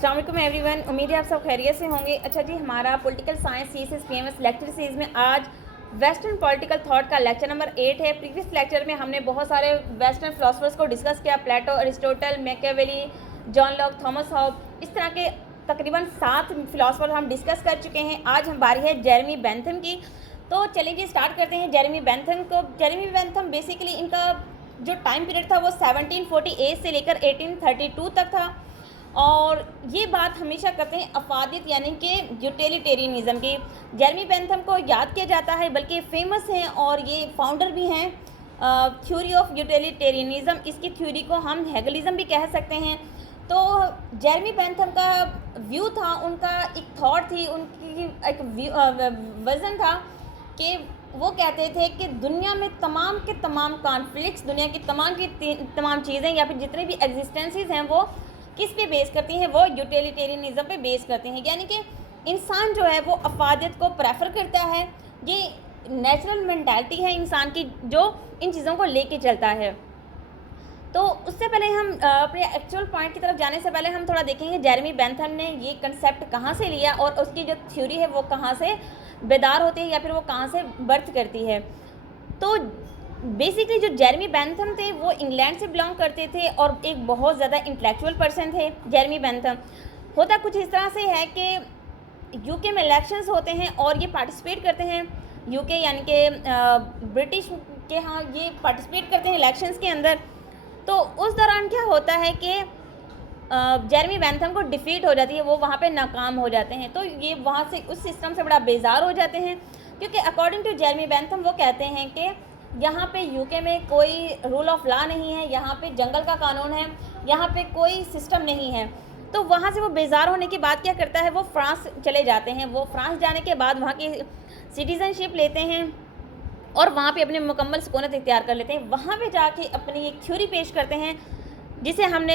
अस्सलाम वालेकुम एवरीवन, उम्मीद है आप सब खैरियत से होंगे। अच्छा जी, हमारा political science CSS PMS lecture series में आज वेस्टर्न पॉलिटिकल थॉट का लेक्चर नंबर 8 है। प्रीवियस लेक्चर में हमने बहुत सारे वेस्टर्न फिलोसफर्स को डिस्कस किया, Plato, Aristotle, Machiavelli, John Locke, Thomas Hobbes, इस तरह के तकरीबन 7 फिलोसफर हम डिस्कस कर चुके हैं। आज हम बारी है जेरेमी बेंथम की। तो चलिए स्टार्ट करते हैं जेरेमी बेंथम को। जेरेमी बेंथम बेसिकली इनका जो टाइम पीरियड था वो 1748 से लेकर 1832 तक था, और ये बात हमेशा करते हैं अफादियत यानी कि यूटिलिटेरियनिज़म की। जेरेमी बेंथम को याद किया जाता है, बल्कि फेमस हैं और ये फाउंडर भी हैं थ्योरी ऑफ यूटिलिटेरियनिज़म। इसकी थ्योरी को हम हेगलिज़म भी कह सकते हैं। तो जेरेमी बेंथम का व्यू था, उनका एक थॉट थी, उनकी एक विज़न था कि वो कहते थे कि दुनिया में तमाम के तमाम कॉन्फ्लिक्ट्स, दुनिया की तमाम चीज़ें या फिर जितने भी एग्जिस्टेंसेस हैं वो किस पे बेस करती हैं, वो यूटिलिटेरियनिज़म पे बेस करते हैं। यानी कि इंसान जो है वो अफादियत को प्रेफर करता है। ये नेचुरल मेंटालिटी है इंसान की जो इन चीज़ों को लेके चलता है। तो उससे पहले हम अपने एक्चुअल पॉइंट की तरफ जाने से पहले हम थोड़ा देखेंगे जेरेमी बेंथम ने ये कंसेप्ट कहाँ से लिया और उसकी जो थ्योरी है वो कहाँ से बेदार होती है या फिर वो कहाँ से बर्थ करती है। तो बेसिकली जो जेरेमी बेंथम थे वो इंग्लैंड से बिलोंग करते थे और एक बहुत ज़्यादा इंटेलेक्चुअल पर्सन थे जेरेमी बेंथम। होता कुछ इस तरह से है कि यूके में इलेक्शंस होते हैं और ये पार्टिसिपेट करते हैं, यूके यानी कि ब्रिटिश के यहाँ ये पार्टिसिपेट करते हैं इलेक्शंस के अंदर। तो उस दौरान क्या होता है कि जेरेमी बेंथम को डिफीट हो जाती है, वो वहाँ पे नाकाम हो जाते हैं। तो ये वहाँ से उस सिस्टम से बड़ा बेजार हो जाते हैं, क्योंकि अकॉर्डिंग टू जेरेमी बेंथम वो कहते हैं कि यहाँ पे यूके में कोई रूल ऑफ लॉ नहीं है, यहाँ पे जंगल का कानून है, यहाँ पे कोई सिस्टम नहीं है। तो वहाँ से वो बेजार होने के बाद क्या करता है, वो फ्रांस चले जाते हैं। वो फ्रांस जाने के बाद वहाँ की सिटीज़नशिप लेते हैं और वहाँ पे अपने मुकम्मल सुकूनत इख्तियार कर लेते हैं। वहाँ पे जाके अपनी एक थ्योरी पेश करते हैं जिसे हमने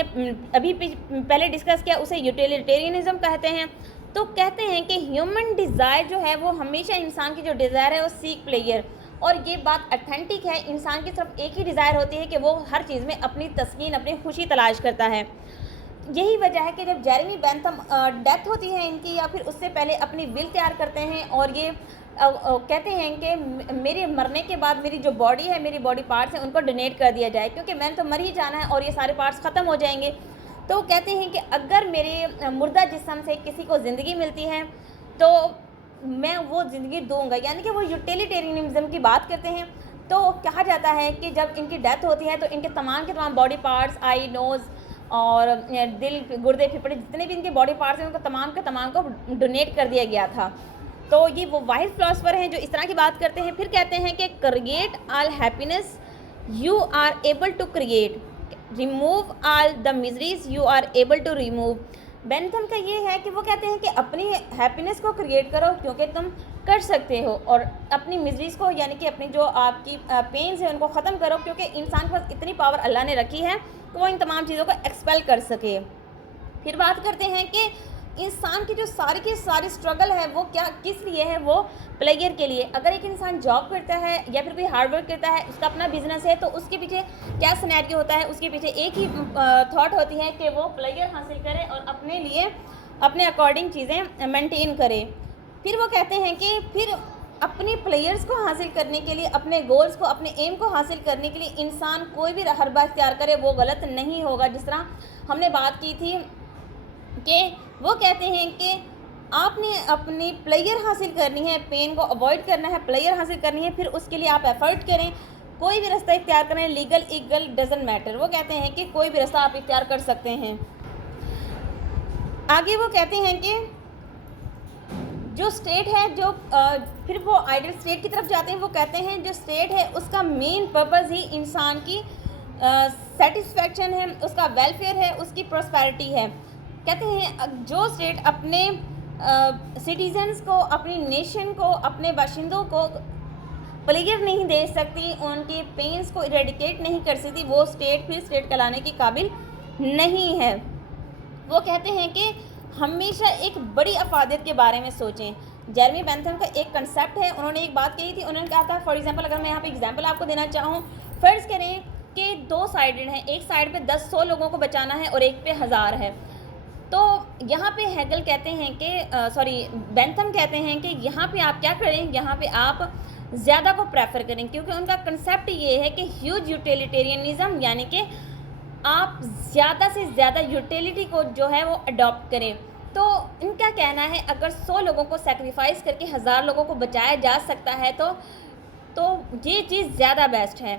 अभी पहले डिस्कस किया, उसे यूटिलिटेरियनिज़म कहते हैं। तो कहते हैं कि ह्यूमन डिज़ायर जो है वो हमेशा इंसान की जो डिज़ायर है वो सीक प्लेयर, और ये बात अथेंटिक है। इंसान की सिर्फ एक ही डिज़ायर होती है कि वो हर चीज़ में अपनी तस्कीन, अपनी खुशी तलाश करता है। यही वजह है कि जब जेरेमी बेंथम डेथ होती है इनकी या फिर उससे पहले अपनी विल तैयार करते हैं और ये कहते हैं कि मेरे मरने के बाद मेरी जो बॉडी है, मेरी बॉडी पार्ट्स हैं, उनको डोनेट कर दिया जाए, क्योंकि मैंने तो मर ही जाना है और ये सारे पार्ट्स ख़त्म हो जाएंगे। तो कहते हैं कि अगर मेरे मुर्दा जिस्म से किसी को ज़िंदगी मिलती है तो मैं वो ज़िंदगी दूंगा, यानी कि वो यूटिलिटेरियनिज़म की बात करते हैं। तो कहा जाता है कि जब इनकी डेथ होती है तो इनके तमाम के तमाम बॉडी पार्ट्स, आई, नोज़ और दिल, गुर्दे, फेफड़े, जितने भी इनके बॉडी पार्ट्स हैं उनको तमाम के तमाम को डोनेट कर दिया गया था। तो ये वो वाहिद फिलोसफर हैं जो इस तरह की बात करते हैं। फिर कहते हैं कि create all happiness you are able to create, remove all the miseries you are able to remove. Bentham का ये है कि वो कहते हैं कि अपनी हैप्पीनेस को क्रिएट करो क्योंकि तुम कर सकते हो, और अपनी मिजरीज़ को यानी कि अपनी जो आपकी पेन्स है उनको ख़त्म करो, क्योंकि इंसान के पास इतनी पावर अल्लाह ने रखी है कि वो इन तमाम चीज़ों को एक्सपेल कर सके। फिर बात करते हैं कि इंसान की जो सारी की सारी स्ट्रगल है वो क्या, किस लिए है, वो प्लेयर के लिए। अगर एक इंसान जॉब करता है या फिर कोई हार्ड वर्क करता है, उसका अपना बिजनेस है, तो उसके पीछे क्या सिनेरियो होता है, उसके पीछे एक ही थॉट होती है कि वो प्लेयर हासिल करे और अपने लिए अपने अकॉर्डिंग चीज़ें मेंटेन करे। फिर वो कहते हैं कि फिर अपनी प्लेयर्स को हासिल करने के लिए, अपने गोल्स को, अपने एम को हासिल करने के लिए इंसान कोई भी हरबा इख्तियार करे वो गलत नहीं होगा। जिस तरह हमने बात की थी कि वो कहते हैं कि आपने अपनी प्लेयर हासिल करनी है, पेन को अवॉइड करना है, प्लेयर हासिल करनी है, फिर उसके लिए आप एफर्ट करें, कोई भी रास्ता इख्तियार करें, लीगल इगल डजंट मैटर। वो कहते हैं कि कोई भी रास्ता आप इख्तियार कर सकते हैं। आगे वो कहते हैं कि जो स्टेट है, जो फिर वो आइडियल स्टेट की तरफ जाते हैं। वो कहते हैं जो स्टेट है उसका मेन पर्पज़ ही इंसान की सेटिस्फैक्शन है, उसका वेलफेयर है, उसकी प्रॉस्पेरिटी है। कहते हैं जो स्टेट अपने सिटीजन्स को, अपनी नेशन को, अपने बाशिंदों को प्लेयर नहीं दे सकती, उनके पेन्स को इरेडिकेट नहीं कर सकती, वो स्टेट फिर स्टेट कहलाने की काबिल नहीं है। वो कहते हैं कि हमेशा एक बड़ी अफादियत के बारे में सोचें। जेरेमी बेंथम का एक कंसेप्ट है, उन्होंने एक बात कही थी, उन्होंने कहा था, फॉर एग्जांपल अगर मैं यहाँ पे एग्जांपल आपको देना चाहूँ, फ़र्ज़ करें कि 2 साइडेड हैं, एक साइड पे 10-100 लोगों को बचाना है और एक पे 1000 है। तो यहाँ पे हेगल कहते हैं कि बेंथम कहते हैं कि यहाँ पे आप क्या करें, यहाँ पे आप ज़्यादा को प्रेफर करें, क्योंकि उनका कंसेप्ट ये है कि ह्यूज यूटिलिटेरियनिज्म, यानी कि आप ज़्यादा से ज़्यादा यूटिलिटी को जो है वो अडॉप्ट करें। तो इनका कहना है अगर 100 लोगों को सेक्रीफाइस करके 1000 लोगों को बचाया जा सकता है तो ये चीज़ ज़्यादा बेस्ट है।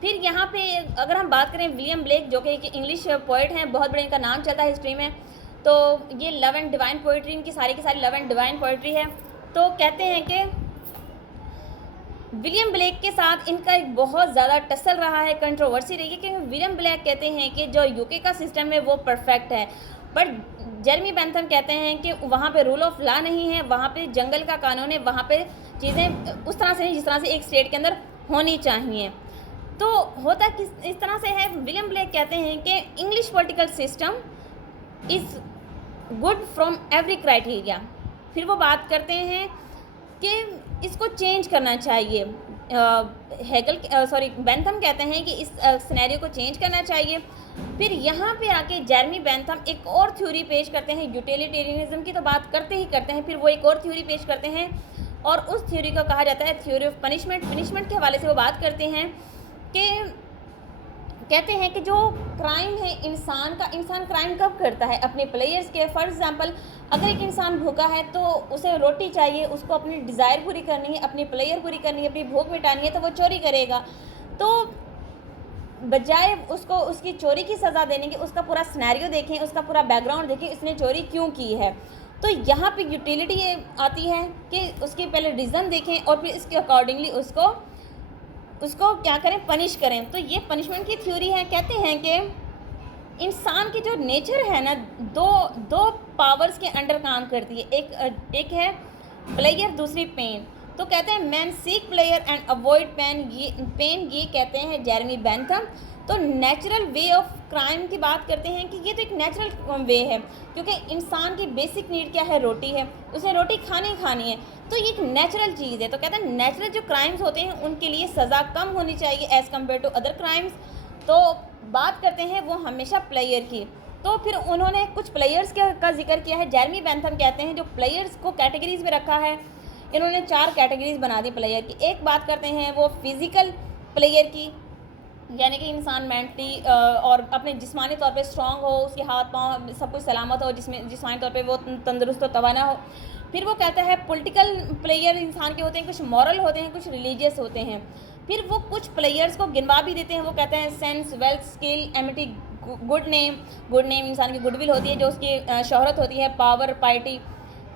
फिर यहाँ पे अगर हम बात करें विलियम ब्लेक, जो कि इंग्लिश पोइट हैं, बहुत बड़े इनका नाम चलता है हिस्ट्री में, तो ये लव एंड डिवाइन पोइट्री, इनकी सारी की सारी लव एंड डिवाइन पोइट्री है। तो कहते हैं कि विलियम ब्लेक के साथ इनका एक बहुत ज़्यादा टसल रहा है, कंट्रोवर्सी रही है, क्योंकि विलियम ब्लेक कहते हैं कि जो यूके का सिस्टम है वो परफेक्ट है, बट जेरेमी बेंथम कहते हैं कि वहाँ पे रूल ऑफ लॉ नहीं है, वहाँ पे जंगल का कानून है, वहाँ पे चीज़ें उस तरह से नहीं जिस तरह से एक स्टेट के अंदर होनी चाहिए। तो होता किस इस तरह से है, विलियम ब्लेक कहते हैं कि English political system is good from every criteria. फिर वो बात करते हैं कि इसको चेंज करना चाहिए। बेंथम कहते हैं कि इस सिनेरियो को चेंज करना चाहिए। फिर यहाँ पे आके जेरेमी बेंथम एक और थ्योरी पेश करते हैं, यूटिलिटेरियनिज्म की तो बात करते ही करते हैं, फिर वो एक और थ्योरी पेश करते हैं और उस थ्योरी को कहा जाता है थ्योरी ऑफ पनिशमेंट के हवाले से वो बात करते हैं कि कहते हैं कि जो क्राइम है इंसान क्राइम कब करता है, अपने प्लेयर्स के। फॉर एग्जांपल अगर एक इंसान भूखा है तो उसे रोटी चाहिए, उसको अपनी डिज़ायर पूरी करनी है, अपनी प्लेयर पूरी करनी है, अपनी भूख मिटानी है, तो वो चोरी करेगा। तो बजाय उसको उसकी चोरी की सज़ा देने के उसका पूरा सिनेरियो देखें, उसका पूरा बैकग्राउंड देखें, इसने चोरी क्यों की है। तो यहाँ पे यूटिलिटी आती है कि उसके पहले रीज़न देखें और फिर इसके अकॉर्डिंगली उसको क्या करें, पनिश करें। तो ये पनिशमेंट की थ्योरी है। कहते हैं कि इंसान की जो नेचर है ना, दो पावर्स के अंडर काम करती है, एक है प्लेयर, दूसरी पेन। तो कहते हैं man seek player and avoid pen, ये कहते हैं जेरेमी बेंथम। तो नेचुरल वे ऑफ क्राइम की बात करते हैं कि ये तो एक नेचुरल वे है, क्योंकि इंसान की बेसिक नीड क्या है, रोटी है, उसे रोटी खानी है, तो ये एक नेचुरल चीज़ है। तो कहते हैं नेचुरल जो क्राइम्स होते हैं उनके लिए सज़ा कम होनी चाहिए as compare to other crimes. तो बात करते हैं वो हमेशा प्लेयर की। तो फिर उन्होंने कुछ प्लेयर्स का जिक्र किया है। जेरेमी बेंथम कहते हैं जो प्लेयर्स को कैटेगरीज में रखा है, इन्होंने 4 कैटेगरीज बना दी प्लेयर की। एक बात करते हैं वो फिज़िकल प्लेयर की, यानी कि इंसान मेंटली और अपने जिस्मानी तौर पे स्ट्रांग हो, उसके हाथ पाँव सब कुछ सलामत हो, जिसमें जिस्मानी तौर पे वो तंदुरुस्त हो, तवाना हो। फिर वो कहता है पॉलिटिकल प्लेयर इंसान के होते हैं, कुछ मॉरल होते हैं, कुछ रिलीजियस होते हैं। फिर वो कुछ प्लेयर्स को गिनवा भी देते हैं, वो कहते हैं sense, wealth, skill, Amity, good name इंसान की गुडविल होती है, जो उसकी शोहरत होती है, पावर, पार्टी।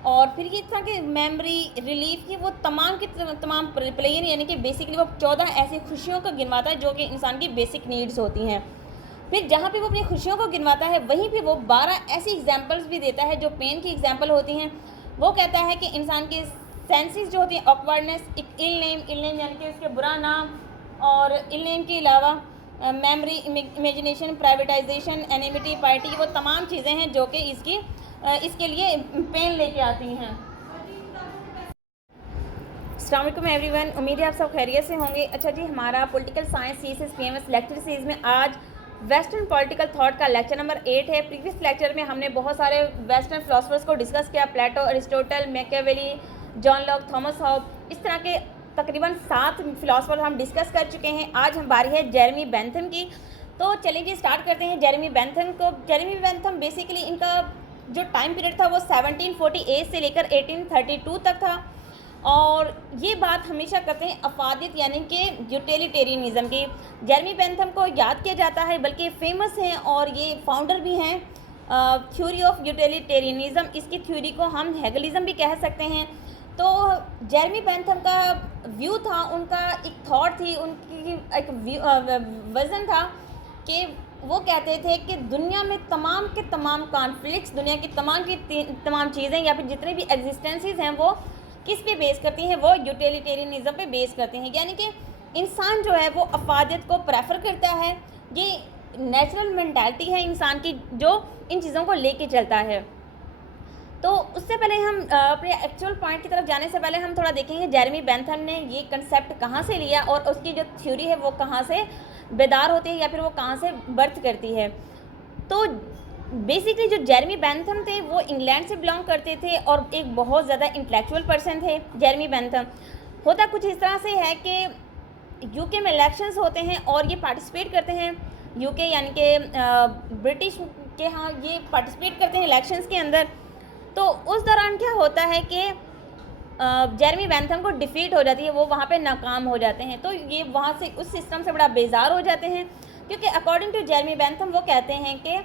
और फिर ये था कि मेमोरी, रिलीफ की वो तमाम के तमाम प्लेयर, यानी कि बेसिकली वो 14 ऐसी खुशियों को गिनवाता है जो कि इंसान की बेसिक नीड्स होती हैं। फिर जहाँ पे वो अपनी खुशियों को गिनवाता है वहीं पे वो 12 ऐसी एग्जांपल्स भी देता है जो पेन की एग्जांपल होती हैं। वो कहता है कि इंसान के सेंसेस जो होती हैं, ऑकवर्डनेस, एक इल नेम यानी कि उसके बुरा नाम, और इल नेम के अलावा memory, imagination, privatization, enmity, party, वो तमाम चीज़ें हैं जो कि इसके लिए पेन लेके आती हैं। अस्सलाम वालेकुम एवरीवन, उम्मीद है आप सब खैरियत से होंगे। अच्छा जी, हमारा political science series PMS lecture series में आज वेस्टर्न पॉलिटिकल थॉट का लेक्चर नंबर 8 है। प्रीवियस लेक्चर में हमने बहुत सारे वेस्टर्न फिलोसफर्स को डिस्कस किया, Plato, Aristotle, Machiavelli, John Locke, Thomas Hobbes, इस तरह के तकरीबन 7 फिलोसफर हम डिस्कस कर चुके हैं। आज हम बारी है जेरेमी बेंथम की। तो चलिए जी स्टार्ट करते हैं जेरेमी बेंथम को। जेरेमी बेंथम बेसिकली इनका जो टाइम पीरियड था वो 1748 से लेकर 1832 तक था, और ये बात हमेशा करते हैं अफादियत यानी कि यूटिलिटेरियनिज्म की। जेरेमी बेंथम को याद किया जाता है, बल्कि फेमस हैं और ये फाउंडर भी हैं थ्योरी ऑफ यूटिलिटेरियनिज्म। इसकी थ्योरी को हम हेगलिज्म भी कह सकते हैं। तो जेरेमी बेंथम का व्यू था, उनका एक थॉट थी, उनकी एक विज़न था कि वो कहते थे कि दुनिया में तमाम के तमाम कॉन्फ्लिक्ट्स, दुनिया की तमाम चीज़ें या फिर जितने भी एग्जिस्टेंसेस हैं वो किस पे बेस करती हैं, वो यूटिलिटेरियनिज्म पे बेस करती हैं। यानी कि इंसान जो है वो अफादियत को प्रेफर करता है, ये नेचुरल मेंटालिटी है इंसान की जो इन चीज़ों को लेके चलता है। तो उससे पहले हम अपने एक्चुअल पॉइंट की तरफ जाने से पहले हम थोड़ा देखेंगे जेरेमी बेंथम ने ये कंसेप्ट कहाँ से लिया और उसकी जो थ्योरी है वो कहाँ से बेदार होती है या फिर वो कहाँ से बर्थ करती है। तो बेसिकली जो जेरेमी बेंथम थे वो इंग्लैंड से बिलोंग करते थे और एक बहुत ज़्यादा इंटेलेक्चुअल पर्सन थे जेरेमी बेंथम। होता कुछ इस तरह से है कि यूके में इलेक्शंस होते हैं और ये पार्टिसिपेट करते हैं, यूके यानी कि ब्रिटिश के यहाँ ये पार्टिसिपेट करते हैं इलेक्शंस के अंदर। तो उस दौरान क्या होता है कि जेरेमी बेंथम को डिफीट हो जाती है, वो वहाँ पे नाकाम हो जाते हैं। तो ये वहाँ से उस सिस्टम से बड़ा बेजार हो जाते हैं, क्योंकि अकॉर्डिंग टू जेरेमी बेंथम वो कहते हैं कि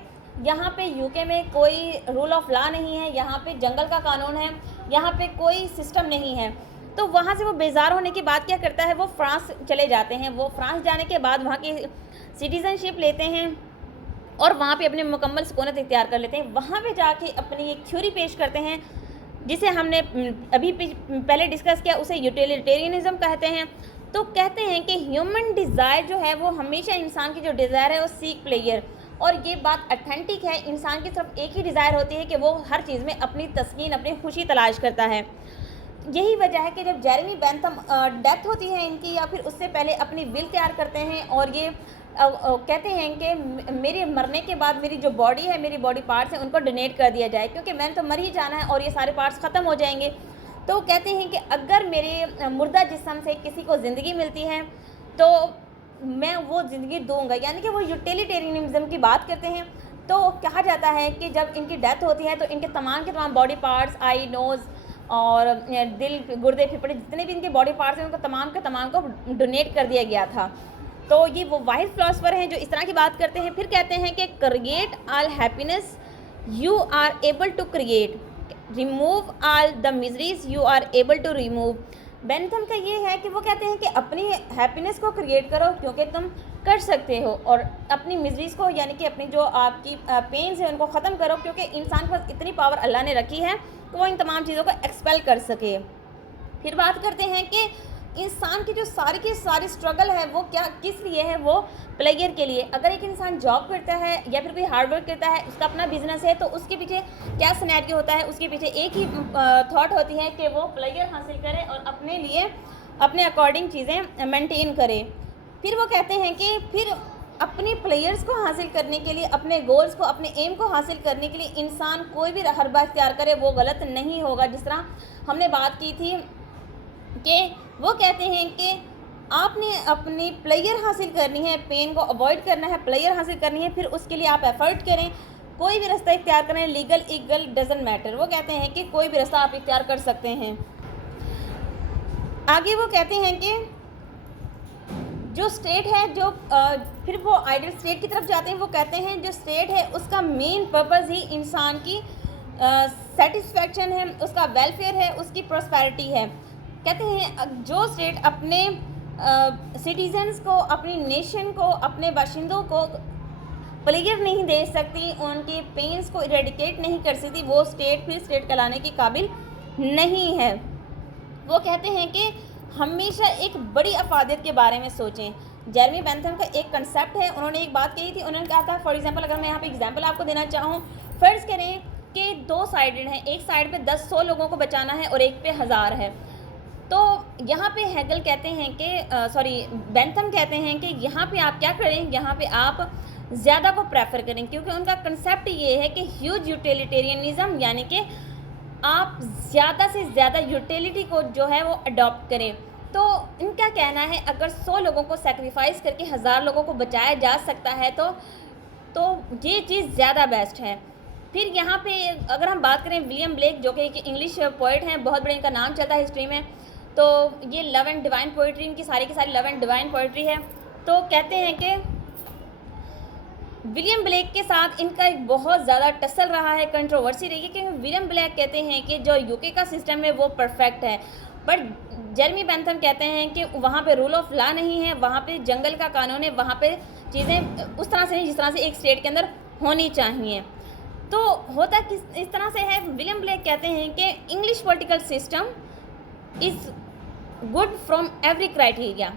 यहाँ पे यूके में कोई रूल ऑफ लॉ नहीं है, यहाँ पे जंगल का कानून है, यहाँ पे कोई सिस्टम नहीं है। तो वहाँ से वो बेजार होने के बाद क्या करता है, वो फ्रांस चले जाते हैं। वो फ्रांस जाने के बाद वहाँ की सिटीज़नशिप लेते हैं और वहाँ पे अपने मुकम्मल सुकूनत इख्तियार कर लेते हैं। वहाँ पे जाके अपनी एक थ्योरी पेश करते हैं जिसे हमने अभी पहले डिस्कस किया, उसे यूटिलिटेरियनिज्म कहते हैं। तो कहते हैं कि ह्यूमन डिज़ायर जो है वो हमेशा इंसान की जो डिज़ायर है वो सीक प्लेयर, और ये बात अथेंटिक है। इंसान की सिर्फ एक ही डिज़ायर होती है कि वो हर चीज़ में अपनी तस्कीन, अपनी खुशी तलाश करता है। यही वजह है कि जब जेरेमी बेंथम डेथ होती है इनकी या फिर उससे पहले अपनी विल तैयार करते हैं और ये कहते हैं कि मेरे मरने के बाद मेरी जो बॉडी है, मेरी बॉडी पार्ट्स हैं, उनको डोनेट कर दिया जाए, क्योंकि मैंने तो मर ही जाना है और ये सारे पार्ट्स ख़त्म हो जाएंगे। तो कहते हैं कि अगर मेरे मुर्दा जिस्म से किसी को ज़िंदगी मिलती है तो मैं वो ज़िंदगी दूंगा, यानी कि वो यूटिलिटेरियनिज्म की बात करते हैं। तो कहा जाता है कि जब इनकी डेथ होती है तो इनके तमाम के तमाम बॉडी पार्ट्स, आई, नोज़ और दिल, गुर्दे, फेफड़े, जितने भी इनके बॉडी पार्ट्स हैं उनको तमाम के तमाम को डोनेट कर दिया गया था। तो ये वो वाहिद फिलोसफर हैं जो इस तरह की बात करते हैं। फिर कहते हैं कि create all happiness you are able to create, remove all the miseries you are able to remove. Bentham का ये है कि वो कहते हैं कि अपनी हैप्पीनेस को क्रिएट करो क्योंकि तुम कर सकते हो, और अपनी मिजरीज़ को यानी कि अपनी जो आपकी पेन्स है उनको ख़त्म करो, क्योंकि इंसान के पास इतनी पावर अल्लाह ने रखी है कि वो इन तमाम चीज़ों को एक्सपेल कर सके। फिर बात करते हैं कि इंसान की जो सारी की सारी स्ट्रगल है वो क्या किस लिए है, वो प्लेयर के लिए। अगर एक इंसान जॉब करता है या फिर कोई हार्ड वर्क करता है, उसका अपना बिजनेस है, तो उसके पीछे क्या सिनेरियो होता है, उसके पीछे एक ही थॉट होती है कि वो प्लेयर हासिल करे और अपने लिए अपने अकॉर्डिंग चीज़ें मेंटेन करे। फिर वो कहते हैं कि फिर अपनी प्लेयर्स को हासिल करने के लिए, अपने गोल्स को, अपने एम को हासिल करने के लिए इंसान कोई भी हरबा इख्तियार करे वो गलत नहीं होगा। जिस तरह हमने बात की थी कि वो कहते हैं कि आपने अपनी प्लेयर हासिल करनी है, पेन को अवॉइड करना है, प्लेयर हासिल करनी है, फिर उसके लिए आप एफर्ट करें, कोई भी रास्ता इख्तियार करें, लीगल इगल डजंट मैटर। वो कहते हैं कि कोई भी रास्ता आप इख्तियार कर सकते हैं। आगे वो कहते हैं कि जो स्टेट है जो फिर वो आइडियल स्टेट की तरफ जाते हैं। वो कहते हैं जो स्टेट है उसका मेन पर्पस ही इंसान की सेटिस्फैक्शन है, उसका वेलफेयर है, उसकी प्रॉस्पेरिटी है। कहते हैं जो स्टेट अपने सिटीजन्स को, अपनी नेशन को, अपने बाशिंदों को प्लेयर नहीं दे सकती, उनके पेन्स को इरेडिकेट नहीं कर सकती, वो स्टेट फिर स्टेट कहलाने के काबिल नहीं है। वो कहते हैं कि हमेशा एक बड़ी अफादियत के बारे में सोचें। जेरेमी बेंथम का एक कंसेप्ट है, उन्होंने एक बात कही थी, उन्होंने कहा था, फॉर एग्जांपल अगर मैं यहाँ पे एग्जांपल आपको देना चाहूँ, फ़र्ज़ करें कि दो साइडेड हैं, एक साइड पे 10-100 लोगों को बचाना है और एक पे 1000 है। तो यहाँ पे हेगल कहते हैं कि बेंथम कहते हैं कि यहाँ पे आप क्या करें, यहाँ पे आप ज़्यादा को प्रेफर करें, क्योंकि उनका कंसेप्ट ये है कि ह्यूज यूटिलिटेरियनिज्म, यानी कि आप ज़्यादा से ज़्यादा यूटिलिटी को जो है वो अडॉप्ट करें। तो इनका कहना है अगर 100 लोगों को सेक्रीफाइस करके 1000 लोगों को बचाया जा सकता है तो ये चीज़ ज़्यादा बेस्ट है। फिर यहाँ पे अगर हम बात करें विलियम ब्लेक, जो कि इंग्लिश पोइट हैं, बहुत बड़े इनका नाम चलता है हिस्ट्री में, तो ये लव एंड डिवाइन पोइट्री, इनकी सारी की सारी लव एंड डिवाइन पोइट्री है। तो कहते हैं कि विलियम ब्लेक के साथ इनका एक बहुत ज़्यादा टसल रहा है, कंट्रोवर्सी रही है, कि विलियम ब्लेक कहते हैं कि जो यूके का सिस्टम है वो परफेक्ट है, बट जेरेमी बेंथम कहते हैं कि वहाँ पे रूल ऑफ लॉ नहीं है, वहाँ पे जंगल का कानून है, वहाँ पे चीज़ें उस तरह से नहीं जिस तरह से एक स्टेट के अंदर होनी चाहिए। तो होता किस इस तरह से है, विलियम ब्लेक कहते हैं कि English political system is good from every criteria.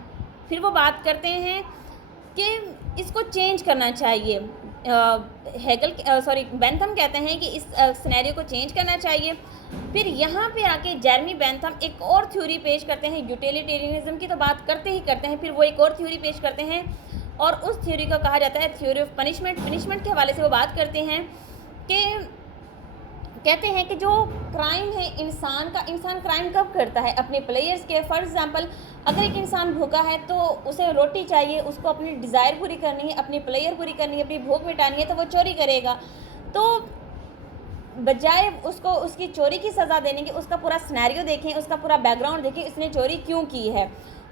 फिर वो बात करते हैं कि इसको चेंज करना चाहिए। बेंथम कहते हैं कि इस सिनेरियो को चेंज करना चाहिए। फिर यहाँ पे आके जेरेमी बेंथम एक और थ्योरी पेश करते हैं, यूटिलिटेरियनिज्म की तो बात करते ही करते हैं, फिर वो एक और थ्योरी पेश करते हैं और उस थ्योरी को कहा जाता है थ्योरी ऑफ पनिशमेंट। पनिशमेंट के हवाले से वो बात करते हैं कि कहते हैं कि जो क्राइम है इंसान क्राइम कब करता है? अपने प्लेयर्स के। फॉर एग्जांपल, अगर एक इंसान भूखा है तो उसे रोटी चाहिए, उसको अपनी डिज़ायर पूरी करनी है, अपनी प्लेयर पूरी करनी है, अपनी भूख मिटानी है, तो वो चोरी करेगा। तो बजाय उसको उसकी चोरी की सज़ा देने की, उसका पूरा सिनेरियो देखें, उसका पूरा बैकग्राउंड देखें, इसने चोरी क्यों की है।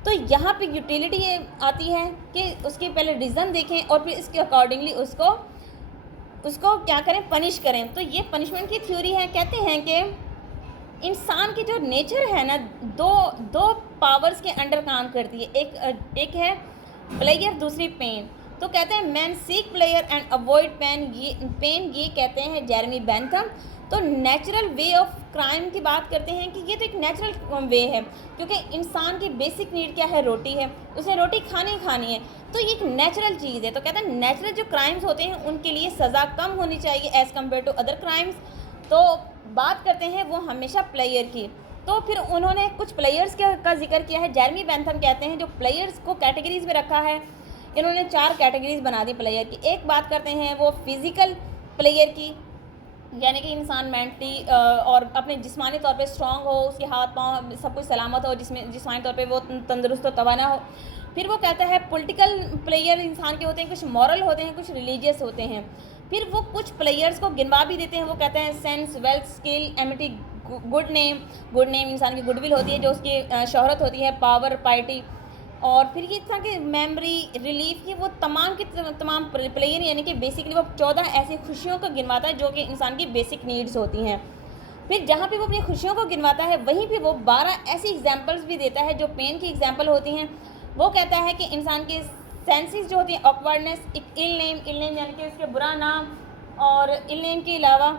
तो यहाँ पे यूटिलिटी ये आती है कि उसके पहले रीज़न देखें और फिर इसके अकॉर्डिंगली उसको क्या करें, पनिश करें। तो ये पनिशमेंट की थ्योरी है। कहते हैं कि इंसान की जो नेचर है ना, दो पावर्स के अंडर काम करती है। एक है प्लेयर, दूसरी पेन। तो कहते हैं man seek player and avoid pen, ये कहते हैं जेरेमी बेंथम। तो नेचुरल वे ऑफ क्राइम की बात करते हैं कि ये तो एक नेचुरल वे है, क्योंकि इंसान की बेसिक नीड क्या है? रोटी है, उसे रोटी खानी है। तो ये एक नेचुरल चीज़ है। तो कहते हैं नेचुरल जो क्राइम्स होते हैं उनके लिए सज़ा कम होनी चाहिए as compare to other crimes. तो बात करते हैं वो हमेशा प्लेयर की। तो फिर उन्होंने कुछ प्लेयर्स का जिक्र किया है। जेरेमी बेंथम कहते हैं जो प्लेयर्स को कैटेगरीज में रखा है, इन्होंने 4 कैटेगरीज बना दी प्लेयर की। एक बात करते हैं वो फिज़िकल प्लेयर की, यानी कि इंसान मेंटली और अपने जिस्मानी तौर पे स्ट्रांग हो, उसके हाथ पाँव सब कुछ सलामत हो, जिसमें जिस्मानी तौर पे वो तंदुरुस्त और तवाना हो। फिर वो कहता है पॉलिटिकल प्लेयर इंसान के होते हैं, कुछ मॉरल होते हैं, कुछ रिलीजियस होते हैं। फिर वो कुछ प्लेयर्स को गिनवा भी देते हैं। वो कहते हैं sense, wealth, skill, Amity, good name इंसान की गुडविल होती है, जो उसकी शोहरत होती है, पावर, पार्टी। और फिर ये था कि मेमोरी, रिलीफ की वो तमाम प्लेयर, यानी कि बेसिकली वो 14 ऐसी खुशियों को गिनवाता है जो कि इंसान की बेसिक नीड्स होती हैं। फिर जहाँ पे वो अपनी खुशियों को गिनवाता है वहीं पे वो 12 ऐसी एग्जांपल्स भी देता है जो पेन की एग्जांपल होती हैं। वो कहता है कि इंसान की सेंसेस जो होती हैं, ऑकवर्डनेस, एक इल नेम यानी कि उसके बुरा नाम, और इल नेम के अलावा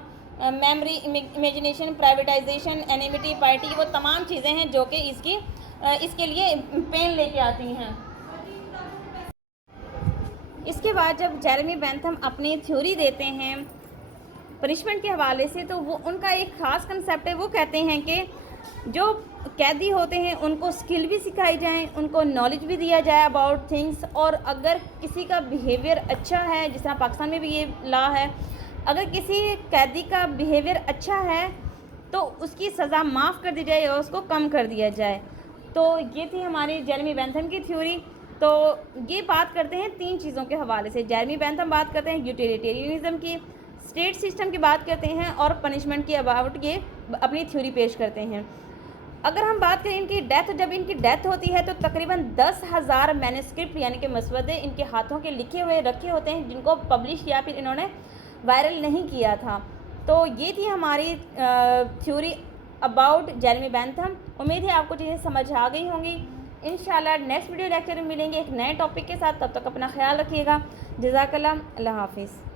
memory, imagination, privatization, enmity, party, वो तमाम चीज़ें हैं जो कि इसके लिए पेन लेके आती हैं। इसके बाद जब जेरेमी बेंथम अपनी थ्योरी देते हैं पनिशमेंट के हवाले से, तो वो उनका एक ख़ास कंसेप्ट है। वो कहते हैं कि जो कैदी होते हैं उनको स्किल भी सिखाई जाए, उनको नॉलेज भी दिया जाए अबाउट थिंग्स। और अगर किसी का बिहेवियर अच्छा है, जिस तरह पाकिस्तान में भी ये लॉ है, अगर किसी कैदी का बिहेवियर अच्छा है तो उसकी सज़ा माफ़ कर दी जाए और उसको कम कर दिया जाए। तो ये थी हमारी जेरेमी बेंथम की थ्योरी। तो ये बात करते हैं 3 चीज़ों के हवाले से। जेरेमी बेंथम बात करते हैं यूटिलिटेरियनिज्म की, स्टेट सिस्टम की बात करते हैं, और पनिशमेंट की अबाउट ये अपनी थ्योरी पेश करते हैं। अगर हम बात करें इनकी डेथ, जब इनकी डेथ होती है तो तकरीबन 10,000 मैन्युस्क्रिप्ट यानी कि मसवदे इनके हाथों के लिखे हुए रखे होते हैं, जिनको पब्लिश या फिर इन्होंने वायरल नहीं किया था। तो ये थी हमारी थ्योरी अबाउट जेरेमी बेंथम। उम्मीद है आपको चीज़ें समझ आ गई होंगी। इंशाल्लाह नेक्स्ट वीडियो लेक्चर में मिलेंगे एक नए टॉपिक के साथ। तब तक अपना ख्याल रखिएगा। जज़ाकल्लाह, अल्लाह हाफिज़।